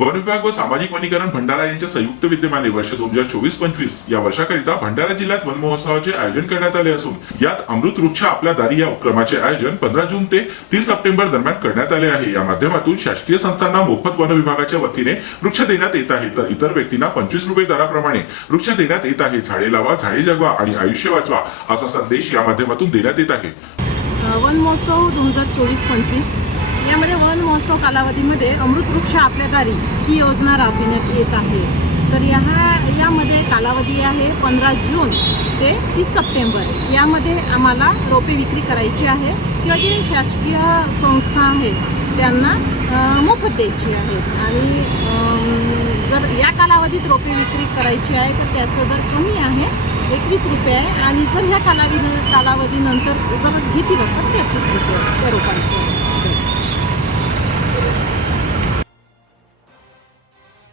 One विभाग व सामाजिक वनीकरण भंडारा यांच्या संयुक्त विद्यमाने वर्ष दोन हजार चोवीस पंचवीस या वर्षाकरिता भंडारा जिल्ह्यात वन महोत्सवाचे आयोजन करण्यात आले असून यात अमृत वृक्ष आपल्या दारी या उपक्रमाचे आयोजन पंधरा जून ते तीस सप्टेंबर दरम्यान करण्यात आले आहे. या माध्यमातून शासकीय संस्थांना मोफत वन विभागाच्या वतीने वृक्ष देण्यात येत आहे. तर इतर व्यक्तींना पंचवीस रुपये दराप्रमाणे वृक्ष देण्यात येत आहे. झाडे लावा झाडे जगवा आणि आयुष्य वाचवा असा संदेश या माध्यमातून देण्यात येत आहे. वन महोत्सव दोन हजार चोवीस पंचवीस यामध्ये वन महोत्सव कालावधीमध्ये अमृतवृक्ष आपल्या दारी ही योजना राबविण्यात येत आहे. तर ह्या यामध्ये कालावधी आहे पंधरा जून ते तीस सप्टेंबर. यामध्ये आम्हाला रोपे विक्री करायची आहे किंवा जे शासकीय संस्था आहेत त्यांना मोफत द्यायची आहे. आणि जर या कालावधीत रोपे विक्री करायची आहे तर त्याचं दर कमी आहे एकवीस रुपये आहे. आणि जर ह्या कालावधी कालावधीनंतर जर घेतील असतात तेहतीस रुपये त्या रोपांचं.